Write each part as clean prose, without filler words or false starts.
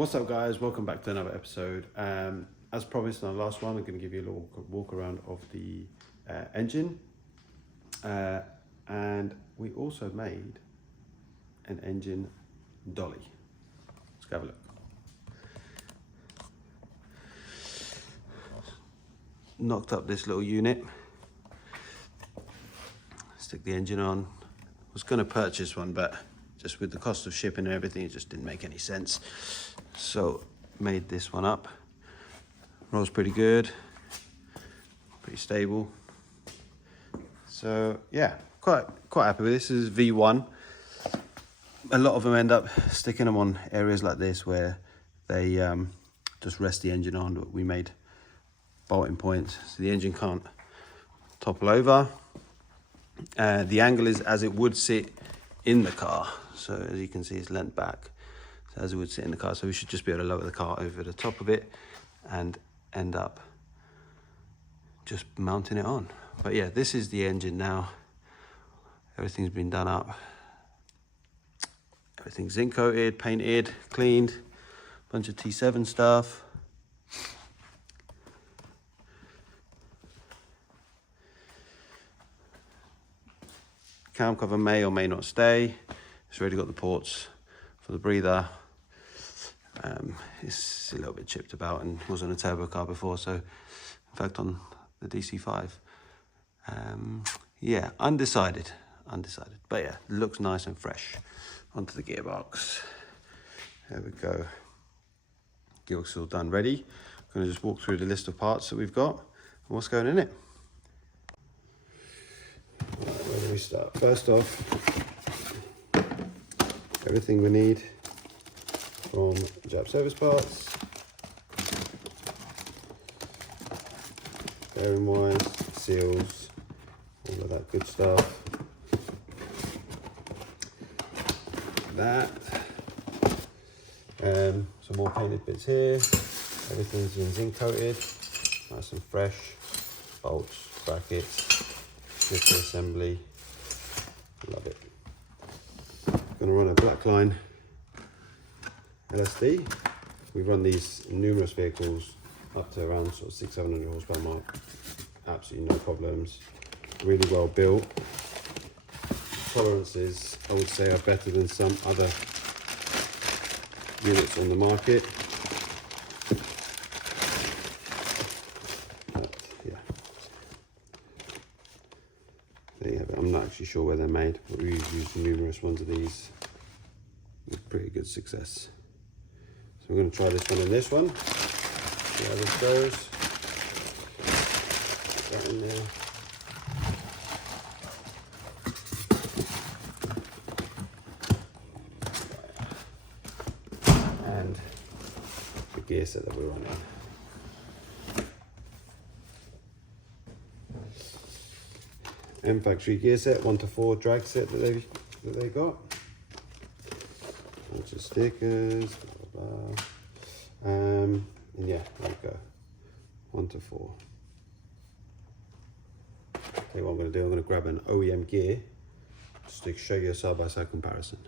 What's up guys, welcome back to another episode. As promised in our last one, I'm going to give you a little walk around of the engine, and we also made an engine dolly. Let's go have a look. Knocked up this little unit, stick the engine on. Was going to purchase one, but just with the cost of shipping and everything, it just didn't make any sense. So made this one up. Rolls pretty good, pretty stable. So yeah, quite happy with this. This is V1. A lot of them end up sticking them on areas like this where they just rest the engine on. But we made bolting points so the engine can't topple over. The angle is as it would sit in the car. So as you can see, it's leant back, so as it would sit in the car. So we should just be able to lower the car over the top of it and end up just mounting it on. But yeah, this is the engine now. Everything's been done up. Everything's zinc coated, painted, cleaned. Bunch of T7 stuff. Cam cover may or may not stay. It's already got the ports for the breather. It's a little bit chipped about and was on a turbo car before, so in fact on the DC5. Yeah, undecided, but yeah, it looks nice and fresh. Onto the gearbox. There we go. Gearbox is all done, ready. I'm gonna just walk through the list of parts that we've got and what's going in it. Right, where do we start? First off, everything we need from Jap service parts, bearing wires, seals, all of that good stuff. That, some more painted bits here. Everything's been zinc coated, nice and fresh. Bolts, brackets, shifter assembly, love it. Gonna run a backline LSD. We run these in numerous vehicles up to around sort of 600-700 horsepower mark. Absolutely no problems. Really well built. Tolerances, I would say, are better than some other units on the market. But yeah, there you have it. I'm not actually sure where they're made, but we've used numerous ones of these with pretty good success. So we're going to try this one and this one, see how this goes. Put that in there. And the gear set that we're running. Mfactory gear set, 1 to 4 drag set that they got. Bunch of stickers, blah, blah, blah. And yeah, there we go. 1 to 4. Okay, what I'm going to do, I'm going to grab an OEM gear just to show you a side-by-side comparison.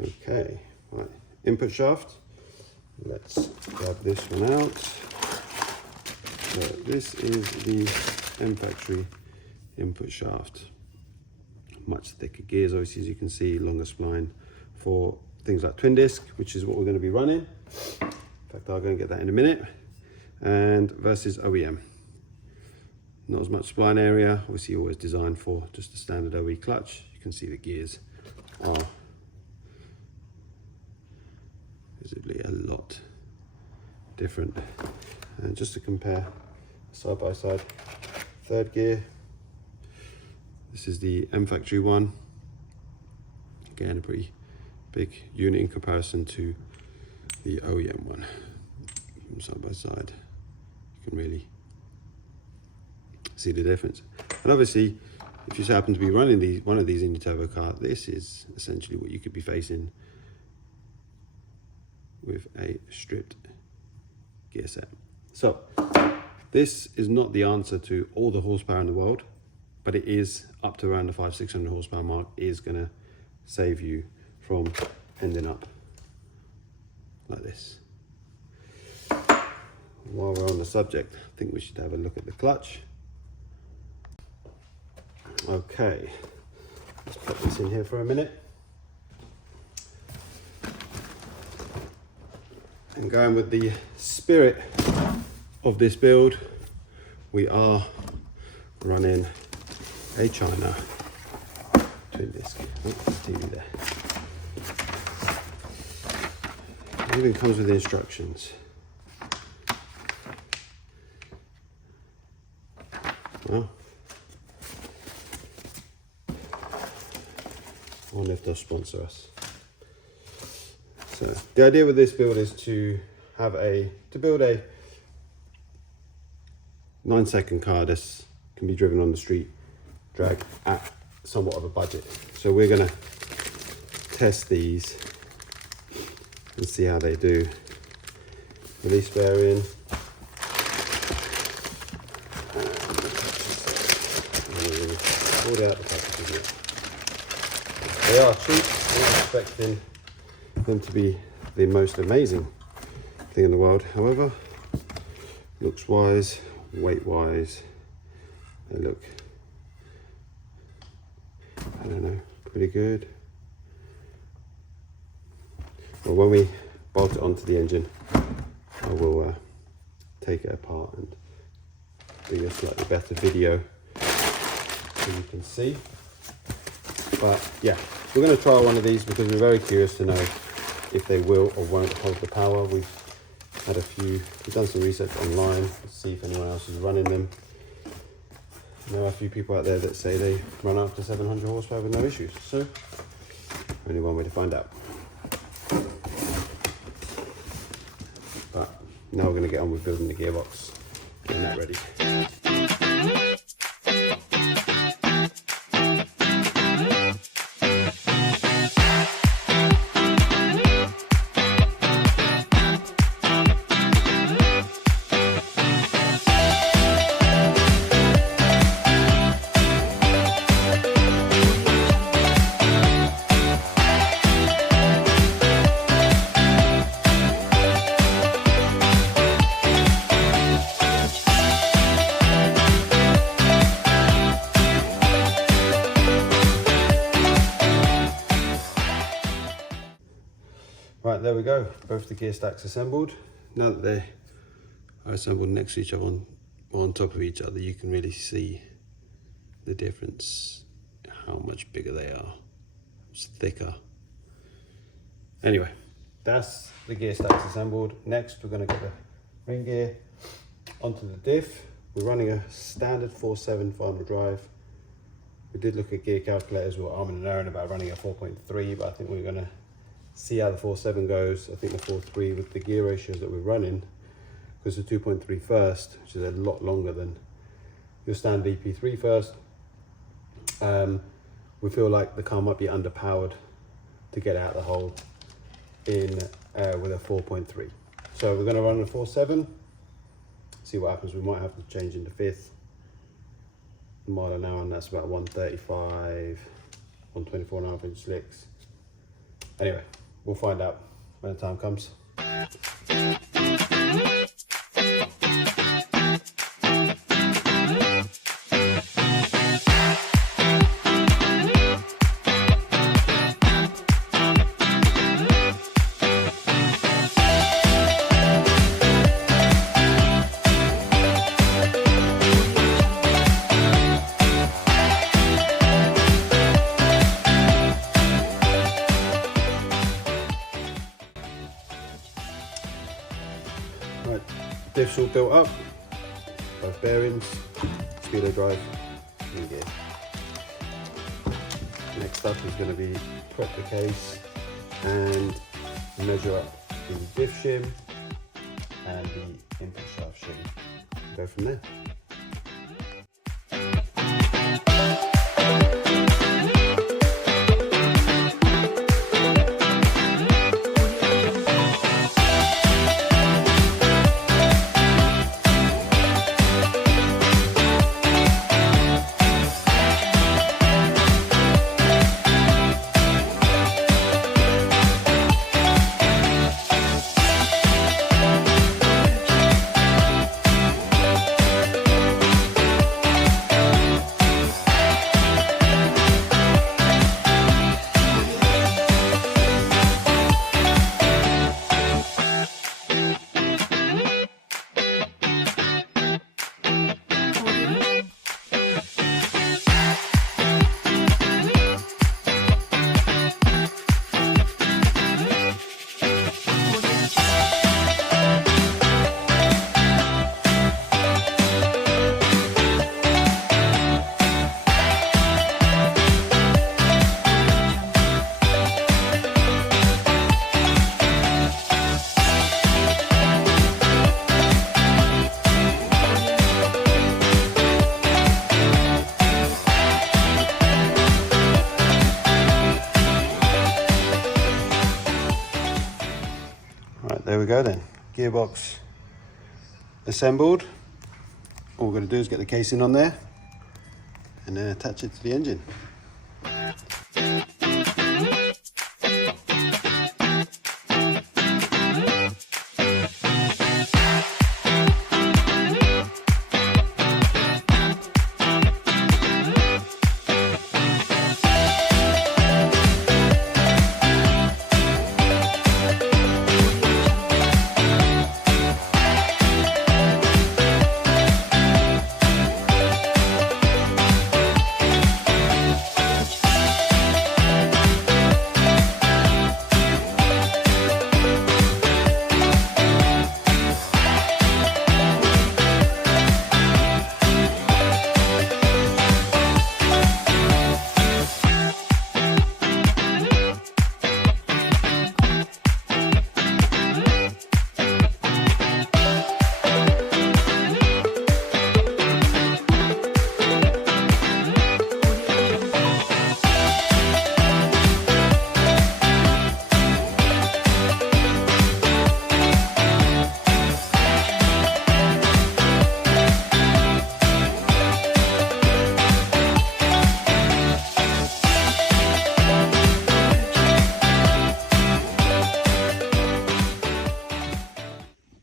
Okay, right, input shaft. Let's grab this one out. So this is the Mfactory input shaft. Much thicker gears, obviously, as you can see, longer spline for things like twin disc, which is what we're going to be running. In fact, I'll go and get that in a minute. And versus OEM. Not as much spline area, obviously always designed for just a standard OE clutch. You can see the gears are visibly a lot different. And just to compare side by side, third gear, this is the Mfactory one. Again, a pretty big unit in comparison to the OEM one. From side by side, you can really see the difference. And obviously, if you happen to be running one of these in your turbo car, this is essentially what you could be facing with a stripped gear set. So this is not the answer to all the horsepower in the world, but it is up to around the 500-600 horsepower mark, is going to save you from ending up like this. While we're on the subject, I think we should have a look at the clutch. Okay, let's put this in here for a minute. And going with the spirit of this build, we are running a China twin disc. Oh, TV there. It even comes with the instructions. Well, I wonder if they'll sponsor us. So the idea with this build is to build a 9-second car that can be driven on the street drag at somewhat of a budget. So we're gonna test these and see how they do. Release bearing. Pulled out the packages. They are cheap. I'm not expecting them to be the most amazing thing in the world. However, looks wise, weight wise, they look, I don't know, pretty good. Well, when we bolt it onto the engine, I will take it apart and do a slightly better video so you can see. But yeah, we're going to try one of these because we're very curious to know if they will or won't hold the power. We've done some research online to see if anyone else is running them. There are a few people out there that say they run up to 700 horsepower with no issues. So only one way to find out. But now we're going to get on with building the gearbox, getting that ready. Right, there we go. Both the gear stacks assembled. Now that they are assembled next to each other on top of each other, you can really see the difference, how much bigger they are. It's thicker. Anyway, that's the gear stacks assembled. Next, we're going to get the ring gear onto the diff. We're running a standard 4.7 final drive. We did look at gear calculators. We were arming and ahhing about running a 4.3, but I think we're going to see how the 4.7 goes. I think the 4.3 with the gear ratios that we're running, because the 2.3 first, which is a lot longer than your standard EP3 first, we feel like the car might be underpowered to get out the hole in with a 4.3. So we're going to run a 4.7, see what happens. We might have to change into fifth mile an hour, and that's about 135, 124.5 inch slicks. Anyway, we'll find out when the time comes. Right, diff's all built up, both bearings, speedo drive, and gear. Next up is going to be prep the case and measure up the diff shim and the input shaft shim. Go from there. we go then. Gearbox assembled. All we're going to do is get the casing on there and then attach it to the engine.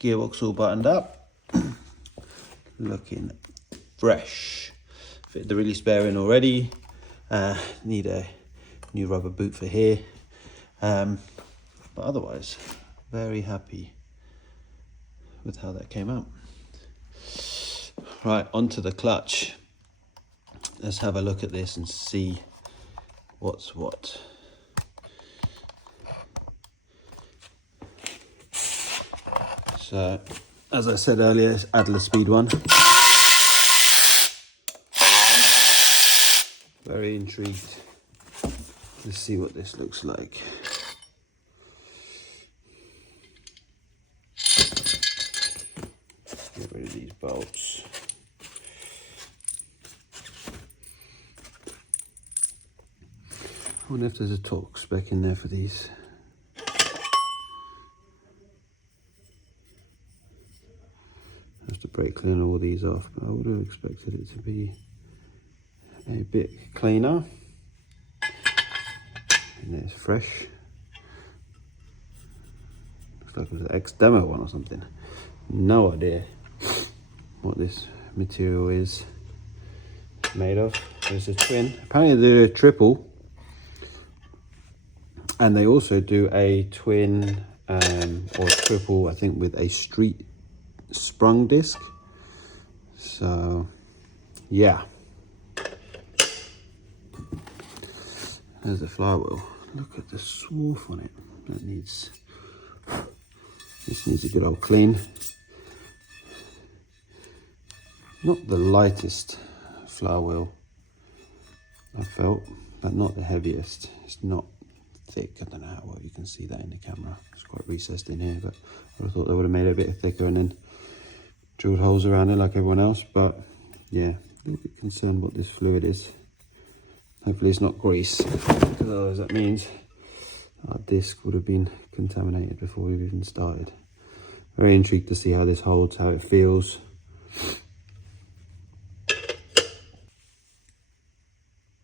Gearbox all buttoned up, looking fresh. Fit the release bearing already. Need a new rubber boot for here, but otherwise very happy with how that came out. Right, onto the clutch. Let's have a look at this and see what's what. So, as I said earlier, it's Adlerspeed one. Very intrigued to see what this looks like. Get rid of these bolts. I wonder if there's a torque spec in there for these. Have to brake clean all these off, but I would have expected it to be a bit cleaner. And it's fresh. Looks like it was an ex-demo one or something. No idea what this material is made of. There's a twin. Apparently they do a triple, and they also do a twin or triple, I think, with a street sprung disc. So yeah, there's the flywheel. Look at the swarf on it. This needs a good old clean. Not the lightest flywheel I felt, but not the heaviest. It's not thick. I don't know how well you can see that in the camera. It's quite recessed in here, but I would have thought they would have made it a bit thicker and then drilled holes around it like everyone else. But yeah, a little bit concerned what this fluid is. Hopefully it's not grease, because otherwise that means our disc would have been contaminated before we've even started. Very intrigued to see how this holds, how it feels.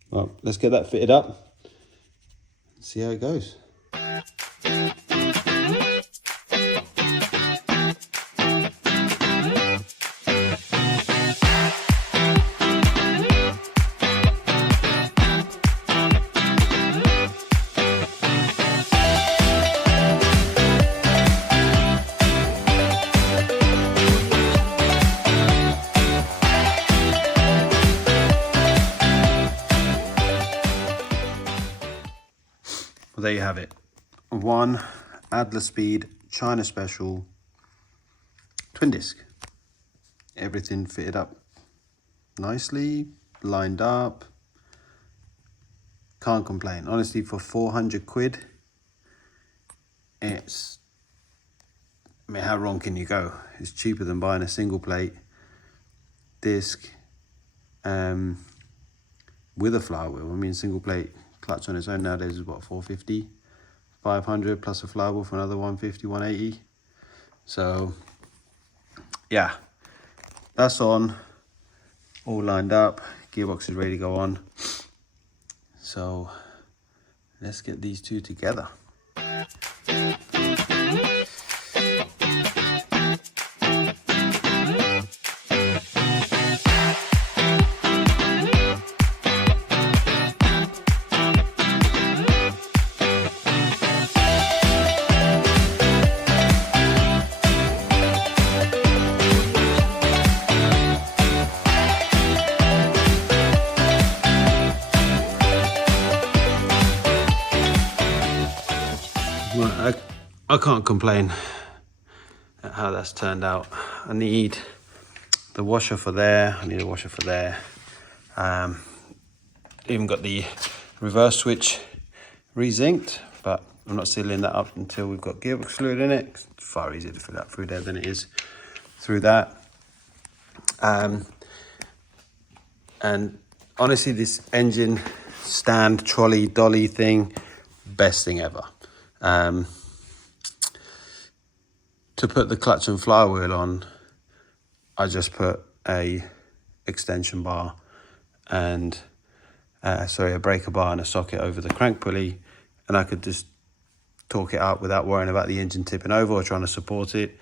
Well, let's get that fitted up and see how it goes. Well, there you have it. One Adlerspeed China Special twin disc. Everything fitted up nicely, lined up. Can't complain. Honestly, for 400 quid, it's, I mean, how wrong can you go? It's cheaper than buying a single plate disc with a flywheel. I mean, single plate clutch on its own nowadays is what, 450, 500 plus a flywheel for another 150, 180. So yeah, that's on, all lined up. Gearbox is ready to go on. So let's get these two together. Well, I can't complain at how that's turned out. I need the washer for there, I need a washer for there. Even got the reverse switch re-zinced, but I'm not sealing that up until we've got gearbox fluid in it. It's far easier to fill that through there than it is through that. And honestly, this engine stand, trolley, dolly thing, best thing ever. To put the clutch and flywheel on, I just put a extension bar and a breaker bar and a socket over the crank pulley, and I could just torque it up without worrying about the engine tipping over or trying to support it.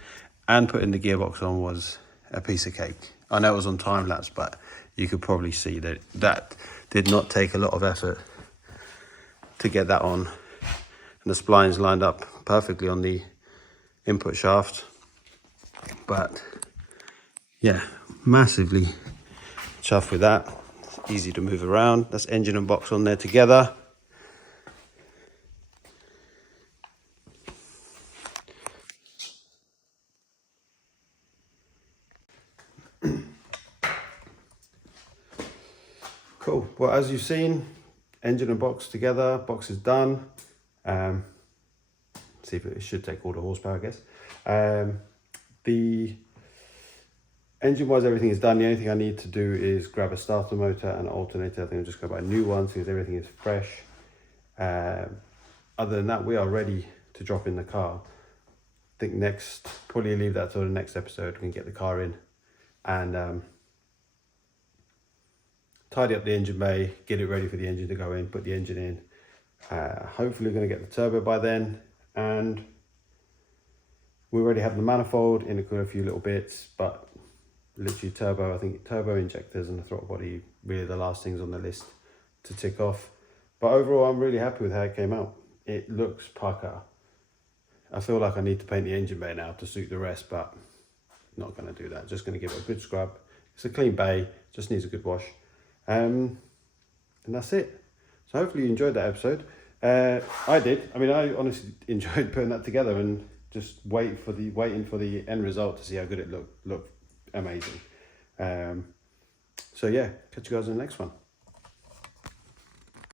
And putting the gearbox on was a piece of cake. I know it was on time lapse, but you could probably see that that did not take a lot of effort to get that on. And the splines lined up perfectly on the input shaft. But yeah, massively chuffed with that. It's easy to move around. That's engine and box on there together. Cool. Well, as you've seen, engine and box together, box is done. See if it should take all the horsepower, I guess. The engine wise, everything is done. The only thing I need to do is grab a starter motor and alternator. I think I'll just go buy a new one because everything is fresh. Other than that, we are ready to drop in the car. I think next, probably leave that till the next episode. We can get the car in and tidy up the engine bay, get it ready for the engine to go in, put the engine in. Hopefully we're going to get the turbo by then, and we already have the manifold in a few little bits, but literally turbo, I think turbo injectors and the throttle body really the last things on the list to tick off. But overall, I'm really happy with how it came out. It looks pucker. I feel like I need to paint the engine bay now to suit the rest, but not going to do that. Just going to give it a good scrub. It's a clean bay, just needs a good wash. And that's it. So hopefully you enjoyed that episode. I did. I mean, I honestly enjoyed putting that together and just waiting for the end result to see how good it looked amazing. So yeah, catch you guys in the next one.